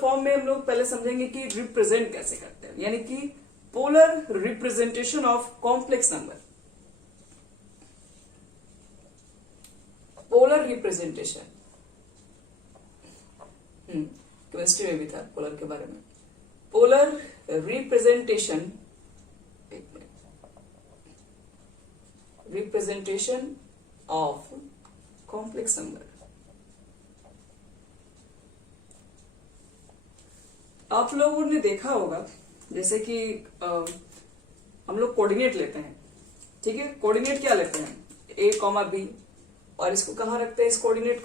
Form में हम लोग पहले समझेंगे कि रिप्रेजेंट कैसे करते हैं, यानी कि polar representation of complex number. Polar representation chemistry में भी था पोलर के बारे में। Polar representation, representation of complex number. आप लोगों ने देखा होगा जैसे कि हम लोग कोऑर्डिनेट लेते हैं, ठीक है। कोऑर्डिनेट क्या लेते हैं, a, b, और इसको कहाँ रखते हैं, इस कोऑर्डिनेट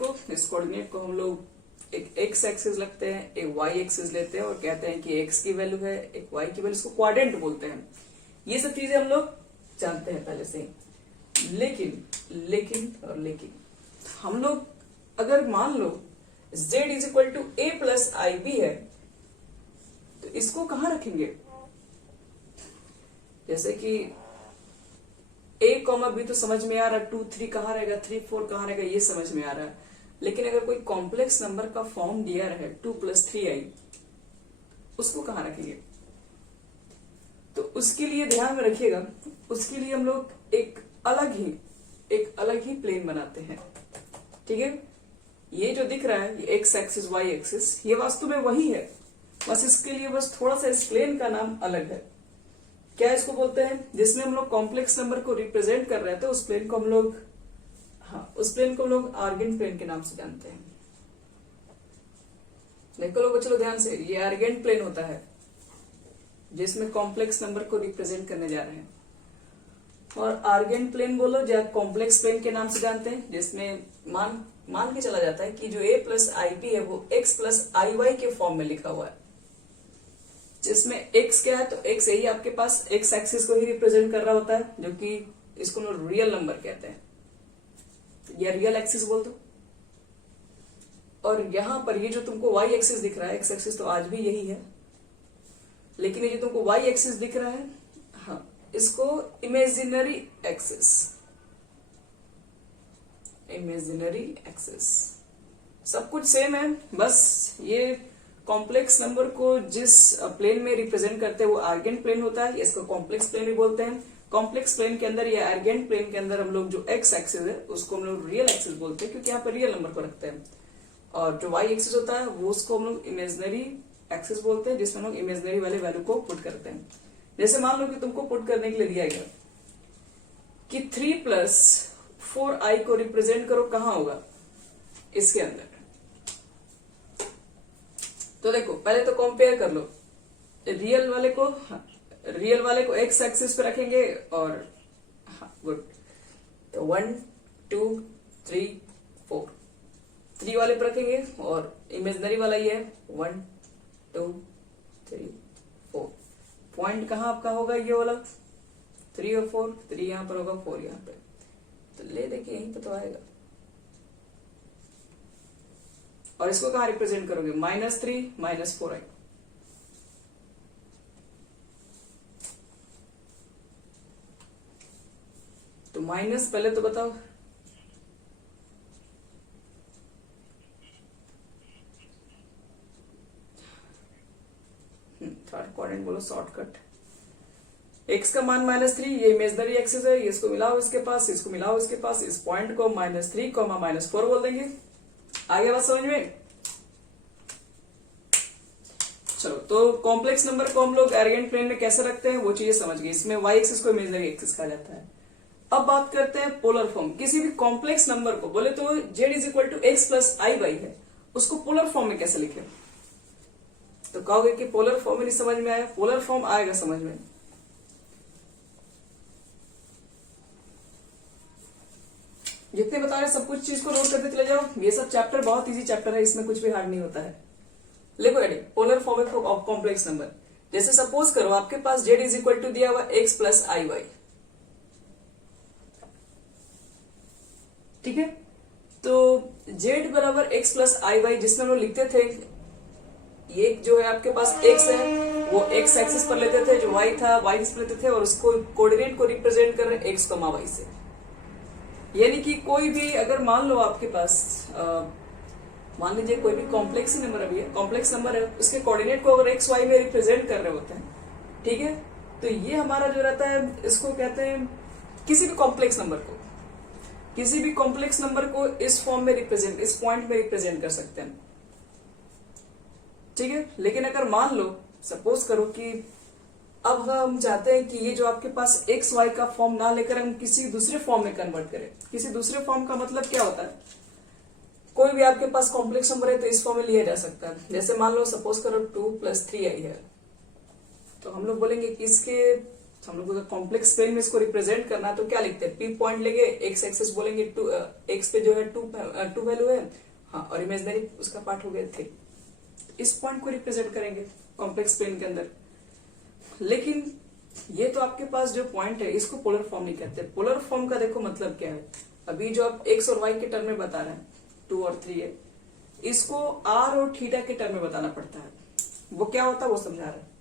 को हम लोग एक एक्स एक्सिस रखते हैं, एक वाई एक्सिस लेते हैं और कहते हैं कि एक्स की वैल्यू है, एक वाई की वैल्यू, इसको क्वाड्रेंट बोलते हैं। ये सब चीजें हम लोग जानते हैं पहले से ही। लेकिन हम लोग अगर मान लो z is equal to a plus i b है, तो इसको कहाँ रखेंगे, जैसे कि a, b तो समझ में आ रहा है, 2, 3 कहाँ रहेगा, 3, 4 कहाँ रहेगा, ये समझ में आ रहा है। लेकिन अगर कोई कॉम्प्लेक्स नंबर का फॉर्म दिया रहे 2 + 3i, उसको कहाँ रखेंगे, तो उसके लिए ध्यान में रखिएगा, उसके लिए हम लोग एक अलग ही प्लेन बनाते हैं, ठीक है। ये जो दिख रहा है, ये एक्स एक्सिस वाई एक्सिस, ये वास्तव में वही है, बस इसके लिए बस थोड़ा सा इस प्लेन का नाम अलग है। क्या इसको बोलते हैं, जिसमें हम लोग कॉम्प्लेक्स नंबर को रिप्रेजेंट कर रहे थे, उस प्लेन को हम लोग आर्गेंट प्लेन के नाम से जानते हैं। देखो लोग, चलो ध्यान से, ये आर्गेंट प्लेन होता है जिसमें कॉम्प्लेक्स नंबर को रिप्रेजेंट करने जा रहे हैं। और आर्गेंट प्लेन बोलो या कॉम्प्लेक्स प्लेन के नाम से जानते हैं, जिसमें मान के चला जाता है कि जो a प्लस आई बी है वो x प्लस आई वाई के फॉर्म में लिखा हुआ है, जिसमें x क्या है, तो x यही आपके पास x एक्सिस को ही रिप्रेजेंट कर रहा होता है, जो कि इसको लोग रियल नंबर कहते हैं या रियल एक्सिस बोल दो। और यहां पर ये जो तुमको y एक्सिस दिख रहा है, x एक्सिस तो आज भी यही है, लेकिन ये जो तुमको y एक्सिस दिख रहा है, हाँ, इसको इमेजिनरी एक्सिस, सब कुछ सेम है, बस ये कॉम्प्लेक्स नंबर को जिस प्लेन में रिप्रेजेंट करते हैं वो आर्गेंट प्लेन होता है, इसको कॉम्प्लेक्स प्लेन भी बोलते हैं। कॉम्प्लेक्स प्लेन के अंदर या आर्गेंट प्लेन के अंदर हम लोग जो एक्स एक्सिस है उसको हम लोग रियल एक्सिस बोलते हैं, क्योंकि यहाँ पर रियल नंबर को रखते हैं। और जो वाई एक्सिस होता है वो उसको हम लोग इमेजिनरी एक्सिस बोलते हैं, जिसमें हम लोग इमेजिनरी वाले वैल्यू को पुट करते हैं। जैसे मान लो कि तुमको पुट करने के लिए दिया गया कि 3 + 4i को रिप्रेजेंट करो, कहाँ होगा, इसके अंदर। तो देखो, पहले तो कंपेयर कर लो, रियल वाले को एक्स एक्सिस पे रखेंगे और गुड, तो 1, 2, 3, 4 3 वाले पे रखेंगे, और इमेजिनरी वाला ये है 1, 2, 3, 4। पॉइंट कहाँ आपका होगा, ये वाला 3 और 4, 3 यहां पर होगा, 4 यहां पे, तो ले देखिए यहीं पे तो आएगा। और इसको कहाँ रिप्रेजेंट करोगे, -3 - 4i। तो माइनस पहले तो बताओ, थर्ड क्वाड्रेंट बोलो, शॉर्टकट। x का मान -3, ये इमेजिनरी एक्सिस है, इसको मिलाओ इसके पास, इसको मिलाओ इसके पास, इस पॉइंट को -3, -4 बोल देंगे। आ गया बात समझ में। चलो, तो कॉम्प्लेक्स नंबर को हम लोग आर्गेंट प्लेन में कैसे रखते हैं वो चीजें समझ गए। इसमें y एक्सिस को इमेजिनरी एक्सिस कहा जाता है। अब बात करते हैं पोलर फॉर्म। किसी भी कॉम्प्लेक्स नंबर को बोले तो z is equal to x plus i y है, उसको पोलर फॉर्म में कैसे लिखे, तो कहोगे कि पोलर फॉर्म में नहीं समझ में आया, पोलर फॉर्म आएगा समझ में। जितने बता रहे सब कुछ चीज को नोट करते चले जाओ, ये सब चैप्टर बहुत इजी चैप्टर है, इसमें कुछ भी हार्ड नहीं होता है। लिखो heading, polar form of complex number. जैसे सपोज करो आपके पास z इज इक्वल टू दिया हुआ x प्लस आई वाई, ठीक है। तो z बराबर x प्लस आई वाई, जिसमें हम लोग लिखते थे, ये जो है आपके पास x है वो x एक्सिस पर लेते थे, जो y था y एक्सिस पर लेते थे, और उसको कोऑर्डिनेट को रिप्रेजेंट कर रहे x, y से। यानी कि कोई भी अगर मान लो आपके पास मान लीजिए कोई भी कॉम्प्लेक्स नंबर अभी है, कॉम्प्लेक्स नंबर है, उसके कोऑर्डिनेट को अगर एक्स वाई में रिप्रेजेंट कर रहे होते हैं, ठीक है, तो ये हमारा जो रहता है इसको कहते हैं किसी भी कॉम्प्लेक्स नंबर को इस फॉर्म में रिप्रेजेंट, इस पॉइंट में रिप्रेजेंट कर सकते हैं, ठीक है। लेकिन अगर मान लो सपोज करो कि अब हम चाहते हैं कि ये जो आपके पास एक्स वाई का फॉर्म ना लेकर हम किसी दूसरे फॉर्म में कन्वर्ट करें। किसी दूसरे फॉर्म का मतलब क्या होता है, कोई भी आपके पास कॉम्प्लेक्स नंबर है तो इस फॉर्म में लिया जा सकता है। जैसे मान लो सपोज करो 2 + 3i है, तो हम लोग बोलेंगे कि इसके हम लोग कॉम्प्लेक्स प्लेन में इसको रिप्रेजेंट करना है तो क्या लिखते हैं, पी पॉइंट लेंगे, एक्स एक्सेस बोलेंगे, एक्स पे जो है टू वैल्यू है, हाँ, और इमेजनरी उसका पार्ट हो गया 3, इस पॉइंट को रिप्रेजेंट करेंगे कॉम्प्लेक्स प्लेन के अंदर। लेकिन ये तो आपके पास जो पॉइंट है इसको पोलर फॉर्म नहीं कहते। पोलर फॉर्म का देखो मतलब क्या है, अभी जो आप एक्स और वाई के टर्म में बता रहे हैं 2 और 3 है, इसको आर और थीटा के टर्म में बताना पड़ता है। वो क्या होता है वो समझा रहा है,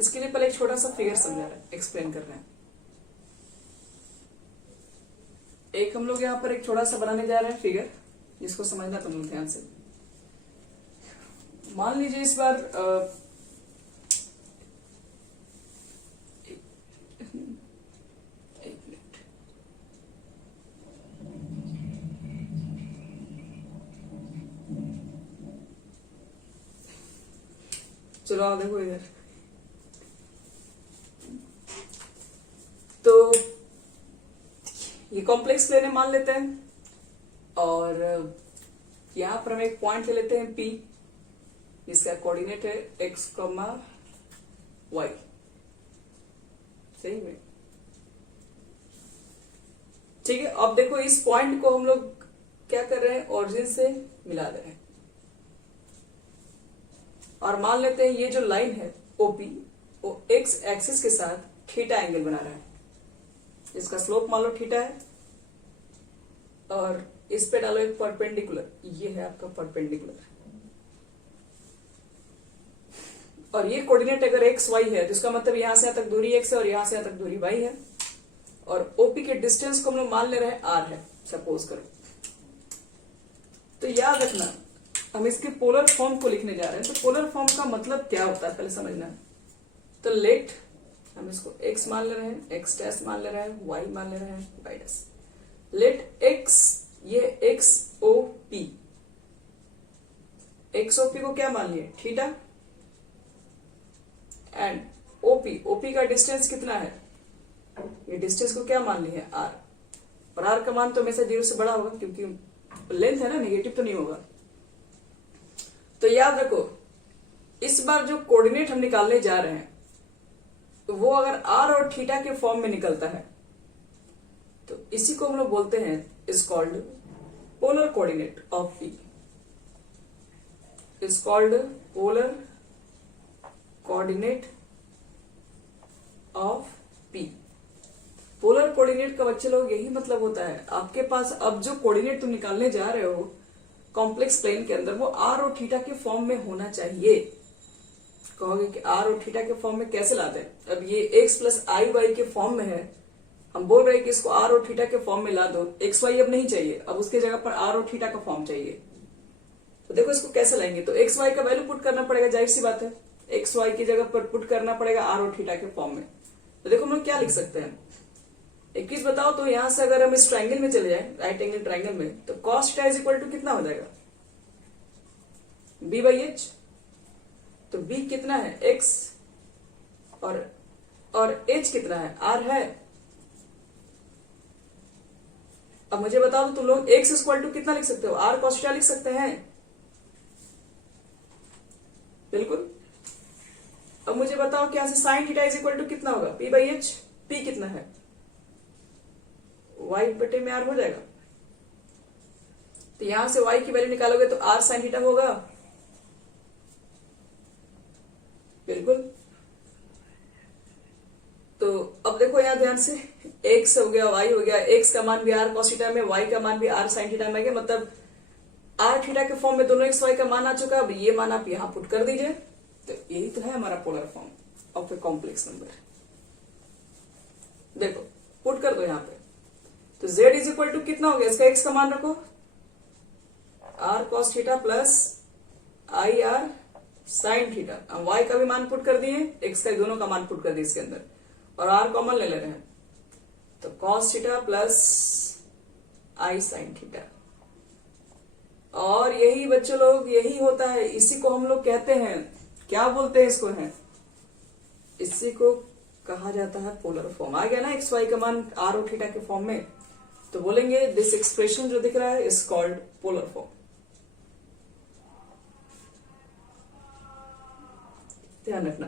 इसके लिए पहले एक छोटा सा फिगर समझा रहा है, एक्सप्लेन कर रहे हैं। एक हम लोग यहाँ पर एक छोटा सा बनाने जा रहे हैं फिगर, जिसको समझना तुम लोग ध्यान से। मान लीजिए इस बार एक मिनट, चलो आओ देखो इधर। तो ये कॉम्प्लेक्स प्लेन मान लेते हैं, और यहां पर हम एक पॉइंट ले लेते हैं P, जिसका कोऑर्डिनेट है x, y, सही में, ठीक है। अब देखो इस पॉइंट को हम लोग क्या कर रहे हैं, ओरिजिन से मिला दे रहे हैं, और मान लेते हैं ये जो लाइन है OP वो x एक्सिस के साथ थीटा एंगल बना रहा है, इसका स्लोप मान लो थीटा है, और इस पे डालो एक परपेंडिकुलर, ये है आपका परपेंडिकुलर, और ये कोऑर्डिनेट अगर एक्स वाई है तो इसका मतलब यहां से यहां तक दूरी x है और यहां से यहां तक दूरी y है, और OP के डिस्टेंस को हम लोग मान ले रहे हैं r है सपोज करो। तो याद रखना हम इसके पोलर फॉर्म को लिखने जा रहे हैं, तो पोलर फॉर्म का मतलब क्या होता है पहले समझना है। तो लेट हम इसको x मान ले रहे हैं, x डैश मान ले रहे हैं, y मान ले रहे हैं, y डैश, लेट x, ये XOP, XOP को क्या मान लिए थीटा, एंड OP का डिस्टेंस कितना है, ये डिस्टेंस को क्या मान लिया है r, और r का मान तो हमेशा 0 से बड़ा होगा क्योंकि लेंथ है ना, नेगेटिव तो नहीं होगा। तो याद रखो इस बार जो कोऑर्डिनेट हम निकालने जा रहे हैं तो वो अगर r और थीटा के फॉर्म में निकलता है तो इसी को हम लोग बोलते हैं is called polar coordinate of P, is called polar coordinate of P। Polar coordinate का बच्चे लोग यही मतलब होता है, आपके पास अब जो कोऑर्डिनेट तुम निकालने जा रहे हो कॉम्प्लेक्स प्लेन के अंदर वो r और थीटा के फॉर्म में होना चाहिए। कहोगे कि r और थीटा के फॉर्म में कैसे लाते हैं, अब ये x + iy के फॉर्म में है, हम बोल रहे हैं कि इसको r और थीटा के फॉर्म में ला दो, xy अब नहीं चाहिए, अब उसके जगह पर r और थीटा का फॉर्म चाहिए। तो देखो इसको कैसे लाएंगे, तो xy का वैल्यू पुट करना पड़ेगा, जाहिर सी बात है xy की जगह पर पुट करना पड़ेगा r और थीटा के फॉर्म में। तो देखो हम लोग क्या लिख सकते हैं, एक चीज बताओ, तो यहां से अगर हम इस ट्राइंगल में चले जाए, राइट एंगल ट्राइंगल में, तो cos theta is equal to कितना हो जाएगा b/h, तो b कितना है x, और h कितना है r है। अब मुझे बताओ तो तुम लोग x इक्वल टू कितना लिख सकते हो, r cos थीटा लिख सकते हैं, बिल्कुल। अब मुझे बताओ क्या से sin theta is equal to कितना होगा, p/h, p कितना है, y बटे में r हो जाएगा। तो यहां से y की वैल्यू निकालोगे तो r sin थीटा होगा, बिल्कुल। तो अब देखो यहां ध्यान से, x हो गया, y हो गया, x का मान भी r cos थीटा में, y का मान भी r sin थीटा में, मतलब r थीटा के फॉर्म में दोनों x y का मान आ चुका। अब ये मान आप यहां पुट कर दीजिए, तो यही तो है हमारा polar form of a complex number. देखो पुट कर दो यहां पे, तो z इज इक्वल टू कितना हो गया, इसका x का मान रखो, r cos theta plus i r sin theta. हम y का भी मान पुट कर दिए, x का दोनों का मान पुट कर दिए इसके अंदर, और r कॉमन ले रहे हैं, तो कॉस थीटा प्लस आई साइन थीटा। और यही बच्चों लोग, यही होता है, इसी को हम लोग कहते हैं, क्या बोलते हैं इसको, है इसी को कहा जाता है पोलर फॉर्म। आ गया ना एक्स वाई का मान आर और थीटा के फॉर्म में, तो बोलेंगे दिस एक्सप्रेशन जो दिख रहा है इज कॉल्ड पोलर फॉर्म। ध्यान रखना।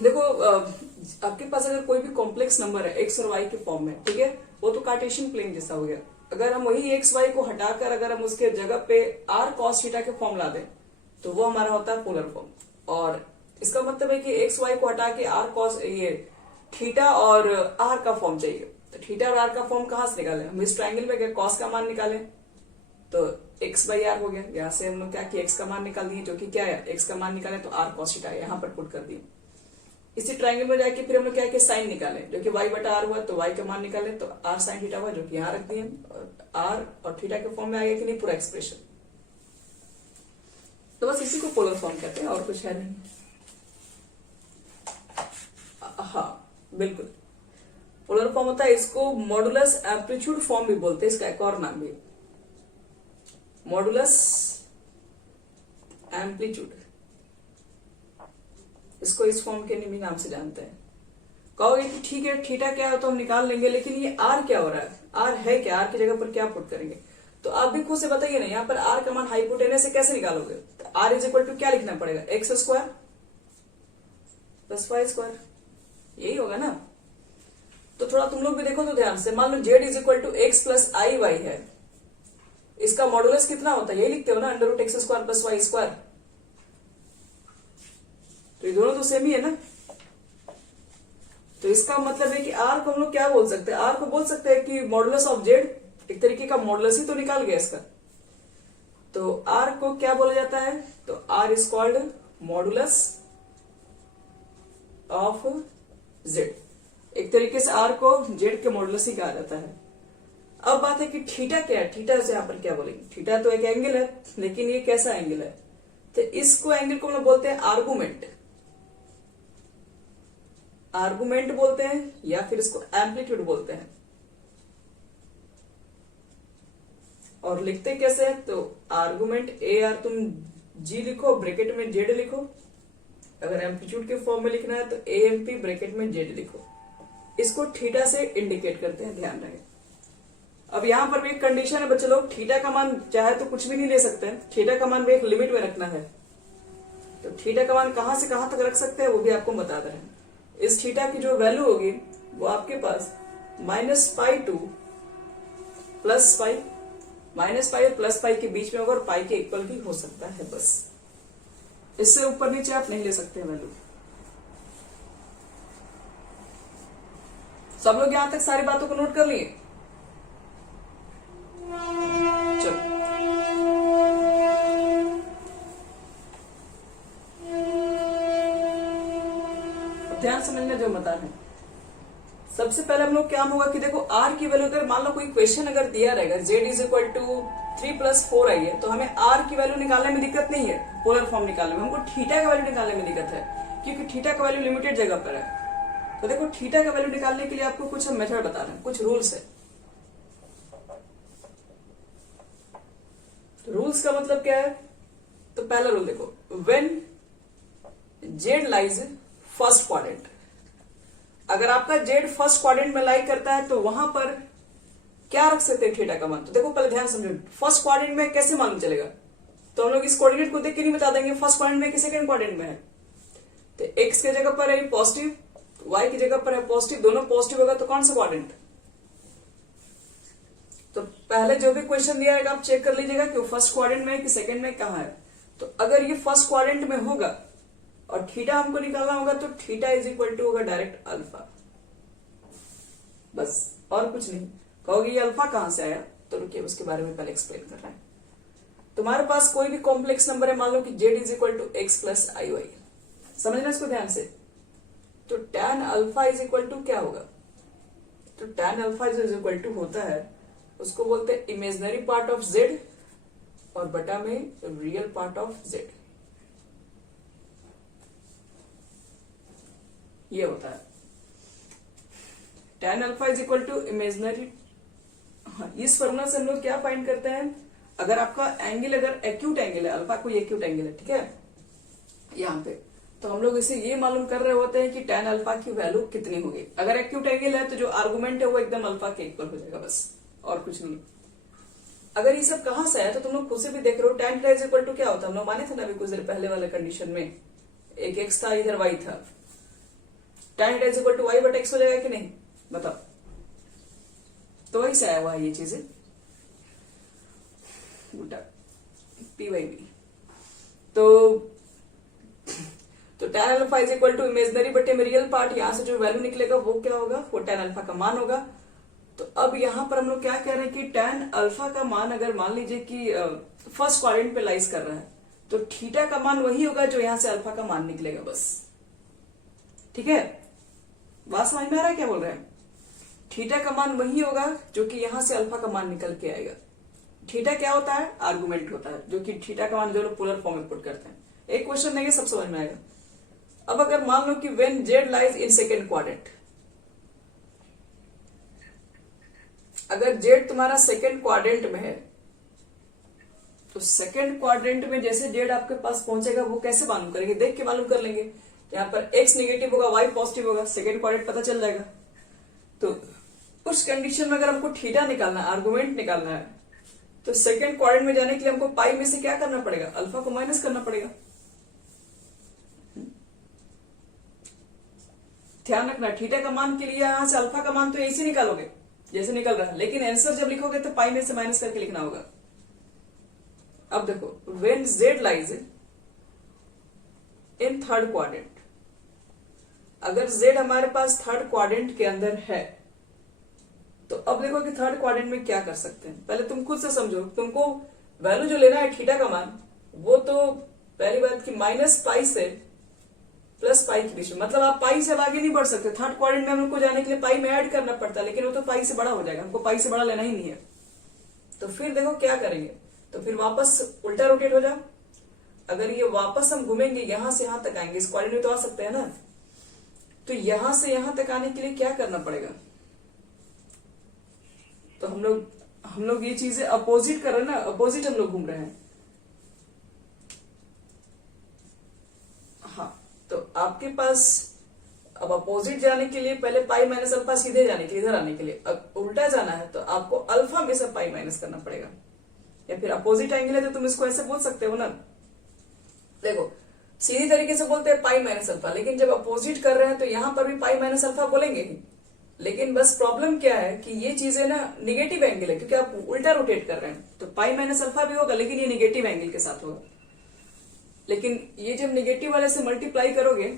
देखो आपके पास अगर कोई भी कॉम्प्लेक्स नंबर है एक्स और वाई के फॉर्म में, ठीक है, वो तो कार्टेशियन प्लेन जैसा हो गया। अगर हम वही एक्स वाई को हटाकर अगर हम उसके जगह पे आर कॉस थीटा के फॉर्म ला दें तो वो हमारा होता है पोलर फॉर्म। और इसका मतलब है कि एक्स वाई को हटा के आर कॉस, ये थीटा और आर का फॉर्म चाहिए। तो थीटा और आर का फॉर्म कहां से निकालें हम? इस ट्रायंगल में कॉस का मान निकालें तो एक्स बाई आर हो गया। यहां से हम लोग क्या किया, एक्स का मान निकाल दिए, जो कि क्या है, एक्स का मान निकाले तो आर कॉस थीटा यहां पर पुट कर दिए। इसी ट्रायंगल में जाके फिर हम लोग क्या किया, साइन निकाले, जो कि y बटा आर हुआ, तो y का मान निकाले तो आर साइन थीटा हुआ, जो कि यहां रख दिए। आर और थीटा के फॉर्म में आ गया कि नहीं पूरा एक्सप्रेशन। तो बस इसी को पोलर फॉर्म कहते हैं, और कुछ है नहीं। हाँ बिल्कुल, पोलर फॉर्म होता है, इसको मॉडुलस एम्पलीट्यूड फॉर्म भी बोलते हैं, इसका एक और नाम भी मॉडुलस एम्पलीट्यूड, इसको इस फॉर्म के भी नाम से जानते हैं। कहोगे कि ठीक है थीटा क्या है तो हम निकाल लेंगे, लेकिन ये आर क्या हो रहा है, आर है क्या, आर की जगह पर क्या पुट करेंगे? तो आप भी खुद से बताइए ना, यहाँ पर आर का मान हाइपोटेनस से कैसे निकालोगे? तो आर इज इक्वल टू क्या लिखना पड़ेगा, x square plus y square, यही होगा ना। तो थोड़ा तुम लोग भी देखो तो ध्यान से, मान लो z is equal to x plus i y है, इसका मॉडुलस कितना होता है, यही लिखते हो ना, under root x square plus y square. तो ये दोनों तो सेम ही है ना। तो इसका मतलब है कि आर को हम लोग क्या बोल सकते हैं, आर को बोल सकते हैं कि मॉडुलस ऑफ जेड, एक तरीके का मॉडुलस ही तो निकाल गया इसका। तो आर को क्या बोला जाता है, तो r is called modulus of z. एक तरीके से आर को जेड के मॉडुलस ही कहा जाता है। अब बात है कि थीटा क्या है, थीटा से यहां पर क्या बोलेंगे? थीटा तो एक एंगल है, लेकिन ये कैसा एंगल है? तो इसको एंगल को हम लोग बोलते हैं आर्गुमेंट, आर्गुमेंट बोलते हैं, या फिर इसको एम्पलीट्यूड बोलते हैं। और लिखते कैसे हैं? तो आर्गुमेंट ए आर तुम जी लिखो, ब्रैकेट में जेड लिखो। अगर एम्पलीट्यूड के फॉर्म में लिखना है तो ए एम पी ब्रैकेट में जेड लिखो। इसको थीटा से इंडिकेट करते हैं, ध्यान रहे। अब यहां पर भी एक कंडीशन है बच्चे लोग, थीटा का मान चाहे तो कुछ भी नहीं ले सकते हैं, थीटा का मान भी एक लिमिट में रखना है। तो थीटा का मान कहां से कहां तक रख सकते हैं वो भी आपको बता दे रहे हैं। इस थीटा की जो वैल्यू होगी वो आपके पास -π टू +π, -π और +π के बीच में होगा, और पाई के इक्वल भी हो सकता है। बस इससे ऊपर नीचे आप नहीं ले सकते वैल्यू। सब लोग यहां तक सारी बातों को नोट कर लिए? चलो ध्यान समझना जो बता रहे हैं। सबसे पहले हम लोग क्या होगा कि देखो आर की वैल्यू, अगर मान लो कोई क्वेश्चन अगर दिया रहेगा जेड इज इक्वल टू 3 + 4 आई है, तो हमें आर की वैल्यू निकालने में दिक्कत नहीं है, पोलर फॉर्म निकालने में। हमको थीटा का वैल्यू निकालने में दिक्कत है, क्योंकि थीटा का वैल्यू लिमिटेड जगह पर है। तो देखो थीटा का वैल्यू निकालने के लिए आपको कुछ हम मेथड बता रहे हैं, कुछ रूल्स है। रूल्स का मतलब क्या है? तो पहला रूल देखो, when Z lies first quadrant, अगर आपका जेड फर्स्ट क्वाड्रेंट में लाई करता है तो वहां पर क्या रख सकते हैं थीटा का मान? तो देखो पहले ध्यान समझो, फर्स्ट क्वाड्रेंट में कैसे मालूम चलेगा? तो हम लोग इस कोऑर्डिनेट को देख के नहीं बता देंगे फर्स्ट क्वाड्रेंट में कि सेकंड क्वाड्रेंट में है। तो एक्स के जगह पर है पॉजिटिव, वाई की जगह पर है पॉजिटिव, दोनों पॉजिटिव होगा तो कौन सा क्वाड्रेंट? तो पहले जो भी क्वेश्चन दिया रहेगा आप चेक कर लीजिएगा कि वो फर्स्ट क्वाड्रेंट में है कि सेकंड में, कहां है। तो अगर ये फर्स्ट क्वाड्रेंट में होगा और थीटा हमको निकालना होगा, तो थीटा इज इक्वल टू होगा डायरेक्ट अल्फा, बस और कुछ नहीं। कहोगे ये अल्फा कहां से आया? तो रुकिए उसके बारे में पहले एक्सप्लेन कर रहे हैं। तुम्हारे पास कोई भी कॉम्प्लेक्स नंबर है, मान लो कि z is equal to x plus i y, समझना इसको ध्यान से। तो tan alpha is equal to क्या होगा? तो tan alpha is equal to होता है उसको बोलते हैं इमेजिनरी पार्ट ऑफ जेड और बटा में रियल पार्ट ऑफ जेड, ये होता है tan alpha is equal to imaginary. हाँ, इस फॉर्मूला से हम लोग क्या फाइंड करते हैं, अगर आपका एंगल अगर एक्यूट एंगल है, अल्फा कोई एक्यूट एंगल है, ठीक है, यहाँ पे, तो हम लोग इसे ये मालूम कर रहे होते हैं कि tan अल्फा की वैल्यू कितनी होगी। अगर एक्यूट एंगल है तो जो आर्गुमेंट है वो एकदम अल्फा के इक्वल हो जाएगा, बस और कुछ नहीं। अगर ये सब कहां से है तो तुम लोग खुद से भी देख रहे हो, tan इज इक्वल टू क्या होता है, हम लोग माने थे ना अभी कुछ देर पहले वाले कंडीशन में, एक एक्स था इधर वाई था, tan is equal to y बट एक्स हो जाएगा कि नहीं, बताओ। तो वही से आया हुआ है ये चीजें, उल्टा पी वाई बी। तो tan alpha is equal to imaginary बटे में रियल पार्ट, यहां से जो वैल्यू निकलेगा वो क्या होगा, वो tan अल्फा का मान होगा। तो अब यहां पर हम लोग क्या कह रहे हैं कि tan अल्फा का मान अगर मान लीजिए कि फर्स्ट क्वाड्रेंट पे लाइज कर रहा है, तो थीटा का मान वही होगा जो यहां से अल्फा का मान निकलेगा, बस। ठीक है, बात समझ में आ रहा है क्या बोल रहे हैं? थीटा का मान वही होगा जो कि यहां से अल्फा का मान निकल के आएगा। थीटा क्या होता है, आर्गुमेंट होता है, जो कि थीटा का मान जो लोग पोलर फॉर्म में पुट करते हैं। एक क्वेश्चन देंगे सब समझ में आएगा। अब अगर मान लो कि when Z lies in second quadrant, अगर जेड तुम्हारा सेकेंड क्वाड्रेंट में है, तो सेकेंड क्वाड्रेंट में जैसे जेड आपके पास पहुंचेगा वो कैसे मालूम करेंगे, देख के मालूम कर लेंगे। यहाँ पर एक्स नेगेटिव होगा, वाई पॉजिटिव होगा, सेकेंड क्वाड्रेंट पता चल जाएगा। तो उस कंडीशन में अगर हमको थीटा निकालना है, आर्गुमेंट निकालना है, तो सेकेंड क्वाड्रेंट में जाने के लिए हमको पाई में से क्या करना पड़ेगा, अल्फा को माइनस करना पड़ेगा। ध्यान रखना, थीटा का मान के लिए यहां से अल्फा का मान तो ऐसे निकालोगे जैसे निकल रहा है, लेकिन आंसर जब लिखोगे तो पाई में से माइनस करके लिखना होगा। अब देखो, when Z lies in third quadrant, अगर जेड हमारे पास थर्ड क्वाड्रेंट के अंदर है, तो अब देखो कि थर्ड क्वाड्रेंट में क्या कर सकते हैं। पहले तुम खुद से समझो, तुमको वैल्यू जो लेना है थीटा का मान, वो तो पहली बात की माइनस पाई से प्लस पाई के बीच में, मतलब आप पाई से आगे नहीं बढ़ सकते। थर्ड क्वाड्रेंट में हमको जाने के लिए पाई में ऐड करना पड़ता है, लेकिन वो तो पाई से बड़ा हो जाएगा, हमको पाई से बड़ा लेना ही नहीं है। तो फिर देखो क्या करेंगे, तो फिर वापस उल्टा रोटेट हो जाओ। अगर ये वापस हम घूमेंगे यहां से यहां तक आएंगे, इस क्वाड्रेंट में तो आ सकते हैं ना, तो यहां से यहां तक आने के लिए क्या करना पड़ेगा, तो हम लोग ये चीजें अपोजिट कर रहे हैं ना, अपोजिट हम लोग घूम रहे हैं। हाँ, तो आपके पास अब अपोजिट जाने के लिए पहले पाई माइनस अल्फा, सीधे जाने के लिए इधर आने के लिए, अब उल्टा जाना है तो आपको अल्फा में से पाई माइनस करना पड़ेगा। या फिर अपोजिट एंगल है तो तुम इसको ऐसे बोल सकते हो ना, देखो सीधी तरीके से बोलते हैं पाई माइनस अल्फा, लेकिन जब अपोजिट कर रहे हैं तो यहां पर भी पाई माइनस अल्फा बोलेंगे ही। लेकिन बस प्रॉब्लम क्या है कि ये चीजें ना निगेटिव एंगल है, क्योंकि आप उल्टा रोटेट कर रहे हैं, तो पाई माइनस अल्फा भी होगा, लेकिन ये निगेटिव एंगल के साथ होगा। लेकिन ये जब निगेटिव वाले से मल्टीप्लाई करोगे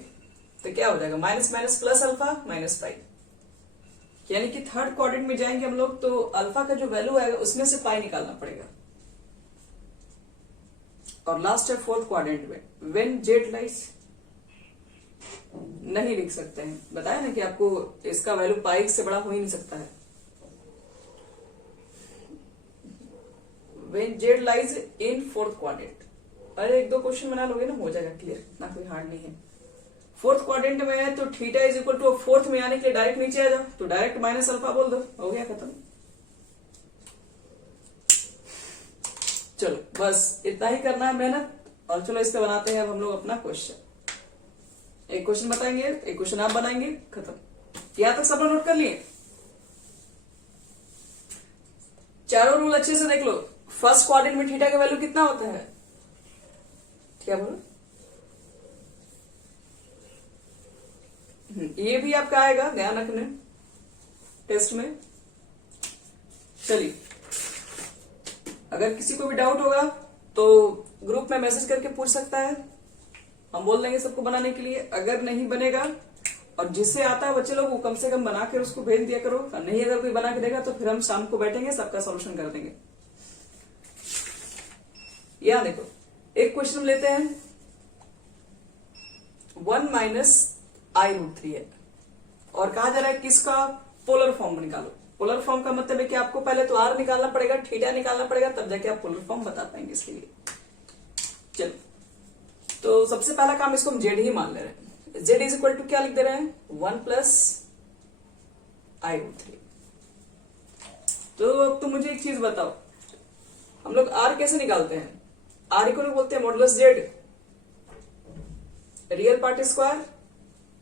तो क्या हो जाएगा, minus minus plus alpha minus pi, यानी कि थर्ड क्वाड्रेंट में जाएंगे हम लोग तो अल्फा का जो वैल्यू आएगा उसमें से पाई निकालना पड़ेगा। और लास्ट है फोर्थ क्वाड्रेंट में, व्हेन जेड लाइज, नहीं लिख सकते हैं, बताया ना कि आपको इसका वैल्यू पाई से बड़ा हो ही नहीं सकता है। When Z lies in fourth quadrant, अरे एक दो क्वेश्चन बना लोगे ना, हो जाएगा क्लियर, ना कोई हार्ड नहीं है। फोर्थ क्वाड्रेंट में है तो theta is equal to, fourth में आने के लिए डायरेक्ट नीचे आ जाओ, तो डायरेक्ट माइनस अल्फा बोल दो, हो गया खत्म। चलो बस इतना ही करना है मेहनत, और चलो इस पे बनाते हैं अब हम लोग अपना क्वेश्चन। एक क्वेश्चन बताएंगे, एक क्वेश्चन आप बनाएंगे, खत्म। यहां तक सब लोग नोट कर लिए? चारों रूल अच्छे से देख लो। फर्स्ट क्वाड्रेंट में थीटा का वैल्यू कितना होता है, क्या बोलो, ये भी आपका आएगा, ध्यान रखना टेस्ट में। चलिए, अगर किसी को भी डाउट होगा तो ग्रुप में मैसेज करके पूछ सकता है, हम बोल देंगे सबको बनाने के लिए। अगर नहीं बनेगा और जिससे आता है बच्चे लोग, वो कम से कम बना के उसको भेज दिया करो, और नहीं अगर कोई बना के देगा तो फिर हम शाम को बैठेंगे, सबका सॉल्यूशन कर देंगे। यहां देखो, एक क्वेश्चन लेते हैं, 1 माइनस i रूट 3 है, और कहा जा रहा है किसका पोलर फॉर्म निकालो। पोलर फॉर्म का मतलब है कि आपको पहले तो आर निकालना पड़ेगा, थीटा निकालना पड़ेगा, तब जाके आप पोलर फॉर्म बता पाएंगे इसके लिए। चलो, तो सबसे पहला काम इसको हम जेड ही मान ले रहे हैं। जेड इज इक्वल टू क्या लिख दे रहे हैं, 1 प्लस i/3। तो अब तुम मुझे एक चीज बताओ, हम लोग आर कैसे निकालते हैं? आर को बोलते हैं modulus Z, real part square,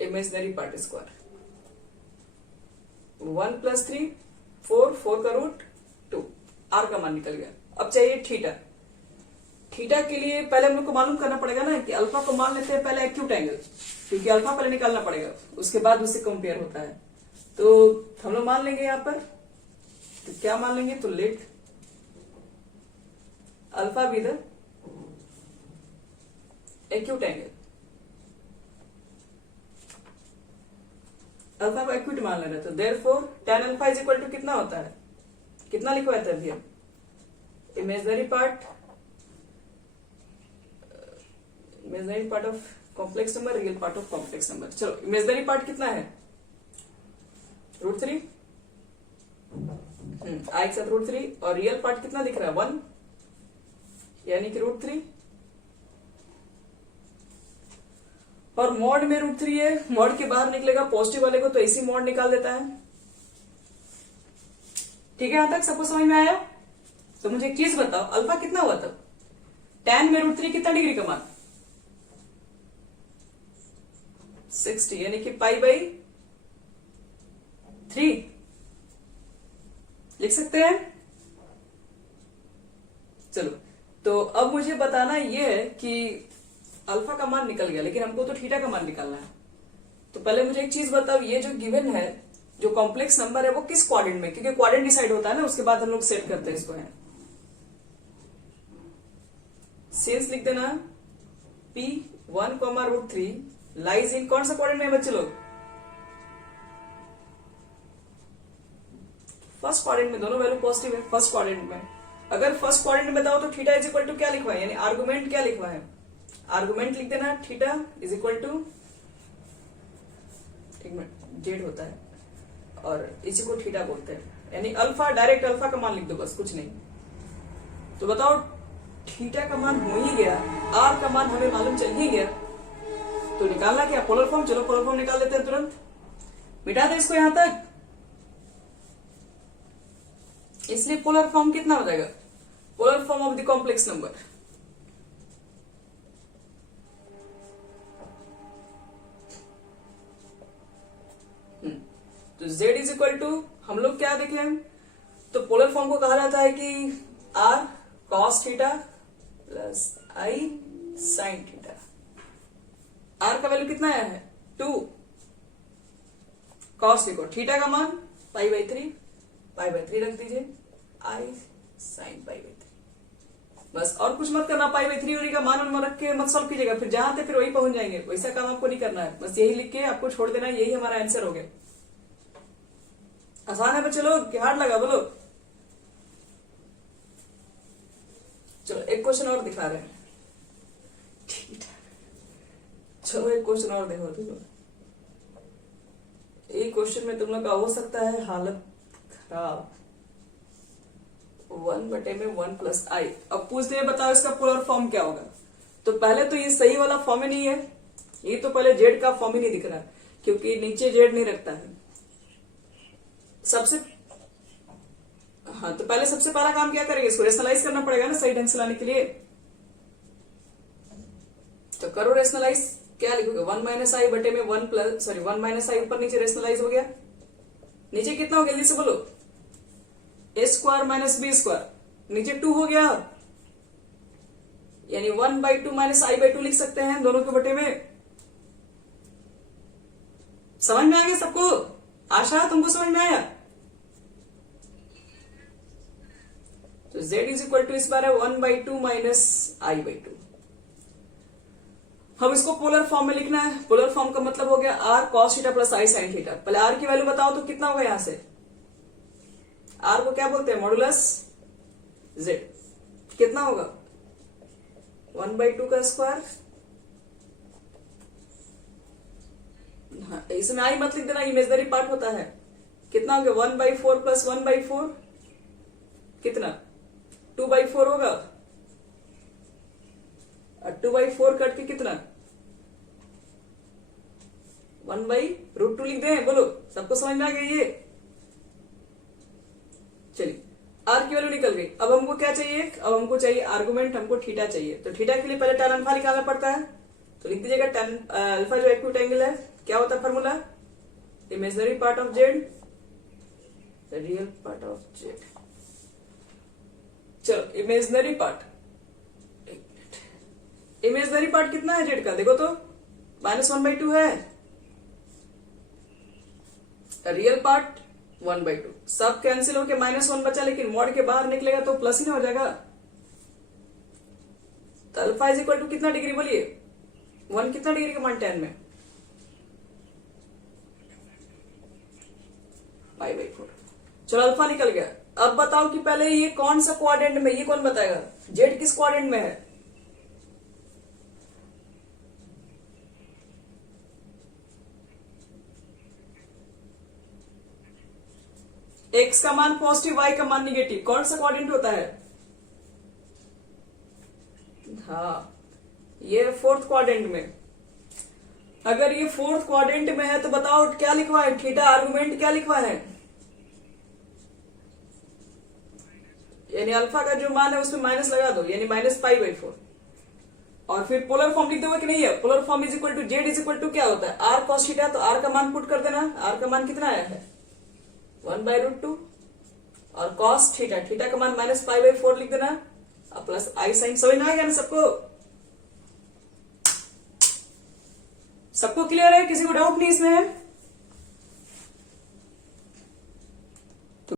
imaginary part square. 1 plus 3 4, 4 का रूट 2, आर का मान निकल गया। अब चाहिए थीटा। थीटा के लिए पहले हम लोग को मालूम करना पड़ेगा ना कि अल्फा को मान लेते हैं पहले एक्यूट एंगल, क्योंकि अल्फा पहले निकालना पड़ेगा, उसके बाद उससे कंपेयर होता है। तो हम लोग मान लेंगे यहां पर, तो क्या मान लेंगे, तो let alpha be the acute angle. Alpha को एक्यूट मान ले रहे, तो therefore tan alpha is equal to कितना होता है, कितना लिखवाया था अभी, imaginary part of complex number, real part of complex number. चलो, इमेजिनरी पार्ट कितना है, √3, आई के साथ √3, और रियल पार्ट कितना दिख रहा है, 1, यानी कि √3। और मॉड में √3 है, मॉड के बाहर निकलेगा पॉजिटिव वाले को, तो इसी मॉड निकाल देता है। ठीक है, यहां तक सबको समझ में आया? तो मुझे एक चीज बताओ, अल्फा कितना हुआ तब, tan में √3 कितना डिग्री का मान, 60, यानी कि π/3 लिख सकते हैं। चलो, तो अब मुझे बताना यह है कि अल्फा का मान निकल गया, लेकिन हमको तो थीटा का मान निकालना है। तो पहले मुझे एक चीज बताओ, ये जो गिवन है, जो कॉम्प्लेक्स नंबर है, वो किस क्वाड्रेंट में, क्योंकि क्वाड्रेंट डिसाइड होता है ना, उसके बाद हम लोग सेट करते हैं इसको। है सिंस लिख देना, P1, √3 लाइज इन कौन सा क्वाड्रेंट में बच्चे लोग, फर्स्ट क्वाड्रेंट में। दोनों वैल्यू पॉजिटिव है फर्स्ट क्वाड्रेंट में। अगर फर्स्ट क्वाड्रेंट में बताओ तो थीटा इज इक्वल टू क्या लिखवा है, यानी आर्गुमेंट क्या लिखवा है, आर्गुमेंट लिख देना, थीटा इज इक्वल टू, एक मिनट, जेड होता है और इसी को थीटा बोलते हैं, यानी अल्फा, डायरेक्ट अल्फा का मान लिख दो बस, कुछ नहीं। तो बताओ, थीटा का मान हो ही गया, आर का मान हमें मालूम चल ही गया, तो निकालना क्या, पोलर फॉर्म। चलो पोलर फॉर्म निकाल देते हैं तुरंत, मिटा दे इसको यहां तक। इसलिए पोलर फॉर्म कितना हो जाएगा, polar form of the complex number, तो z इज इक्वल टू, हम लोग क्या देखे हैं, तो पोलर फॉर्म को कहा जाता है कि r cos theta plus i sin theta. r का वैल्यू कितना आया है, 2, cos लिखो, थीटा का मान π/3 रख दीजिए, i sin π/3, बस और कुछ मत करना। π/3 का मान रख के मत सॉल्व कीजिएगा, फिर जहां थे फिर वही पहुंच जाएंगे, वैसा काम आपको नहीं करना है, बस यही लिख के आपको छोड़ देना है, यही हमारा आंसर हो गया। आसान है बच्चे लोग, क्या हार्ड लगा बोलो। चलो एक क्वेश्चन और दिखा रहे हैं, ठीक है, चलो एक क्वेश्चन और देखो तुम लोग। एक क्वेश्चन में तुम लोग का हो सकता है हालत खराब, 1/1 प्लस i। अब पूछते हैं बताओ इसका पोलर फॉर्म क्या होगा, तो पहले तो ये सही वाला फॉर्म ही नहीं है, ये तो पहले जेड का फॉर्म ही नहीं दिख रहा, क्योंकि नीचे जेड नहीं रखता है। सबसे हाँ, तो पहले सबसे पहला काम क्या करेंगे, इसको रेशनलाइज करना पड़ेगा ना सही ढंग से लाने के लिए, तो करो रेशनलाइज। क्या लिखोगे, 1 - i/1 प्लस, सॉरी 1 - i ऊपर नीचे रेशनलाइज हो गया, नीचे कितना हो गया जल्दी से बोलो, a² - b², नीचे 2 हो गया, यानी 1/2 - i/2 लिख सकते हैं दोनों के बटे में। समझ में आ गया सबको, आशा तुमको समझ में आया? तो z इज इक्वल टू इस बार है 1/2 - i/2। हम इसको पोलर फॉर्म में लिखना है, पोलर फॉर्म का मतलब हो गया r cos theta plus i sin theta. पहले r की वैल्यू बताओ तो कितना होगा, यहां से r को क्या बोलते हैं, मॉडुलस z, कितना होगा 1/2 का स्क्वायर। हाँ, इसमें आई मत लिख देना, इमेजिनरी पार्ट होता है, कितना हो गया 1/4 प्लस 1/4 कितना 2/4 होगा, और 2/4 कट के कितना 1/√2 लिख दें। बोलो सबको समझ में आ गया ये। चलिए आर की वैल्यू निकल गई। अब हमको क्या चाहिए, अब हमको चाहिए आर्गुमेंट, हमको थीटा चाहिए। तो थीटा के लिए पहले tan अल्फा निकालना पड़ता है। तो लिख दीजिएगा tan अल्फा जो एक्यूट एंगल है क्या होता है formula, imaginary part of Z the real part of Z. चलो इमेजिनरी पार्ट, इमेजिनरी पार्ट कितना है जेड का, देखो तो -1/2 है। रियल पार्ट 1/2, सब कैंसिल होके -1 बचा, लेकिन मॉड के बाहर निकलेगा तो प्लस ही ना हो जाएगा। तो अल्फा इज इक्वल टू कितना डिग्री बोलिए, 1 कितना डिग्री का मान tan में π/4। चलो अल्फा निकल गया। अब बताओ कि पहले ये कौन सा क्वाड्रेंट में, ये कौन बताएगा जेड किस क्वाड्रेंट में है। एक्स का मान पॉजिटिव, वाई का मान निगेटिव, कौन सा क्वाड्रेंट होता है, हाँ ये फोर्थ क्वाड्रेंट में। अगर ये फोर्थ क्वाड्रेंट में है तो बताओ क्या लिखवा है, थीटा आर्गुमेंट क्या लिखवा है, यानी अल्फा का जो मान है उसमें माइनस लगा दो, यानी -π/4। और फिर पोलर फॉर्म लिख दोगे कि नहीं है, polar form is equal to z is equal to क्या होता है आर कॉस थीटा। तो आर का मान पुट कर देना, आर का मान कितना आया है 1/√2, और कॉस थीटा, थीटा का मान -π/4 लिख देना, और प्लस आई साइन। समझ में आ गया ना सबको, सबको क्लियर है, किसी को डाउट नहीं इसमें है।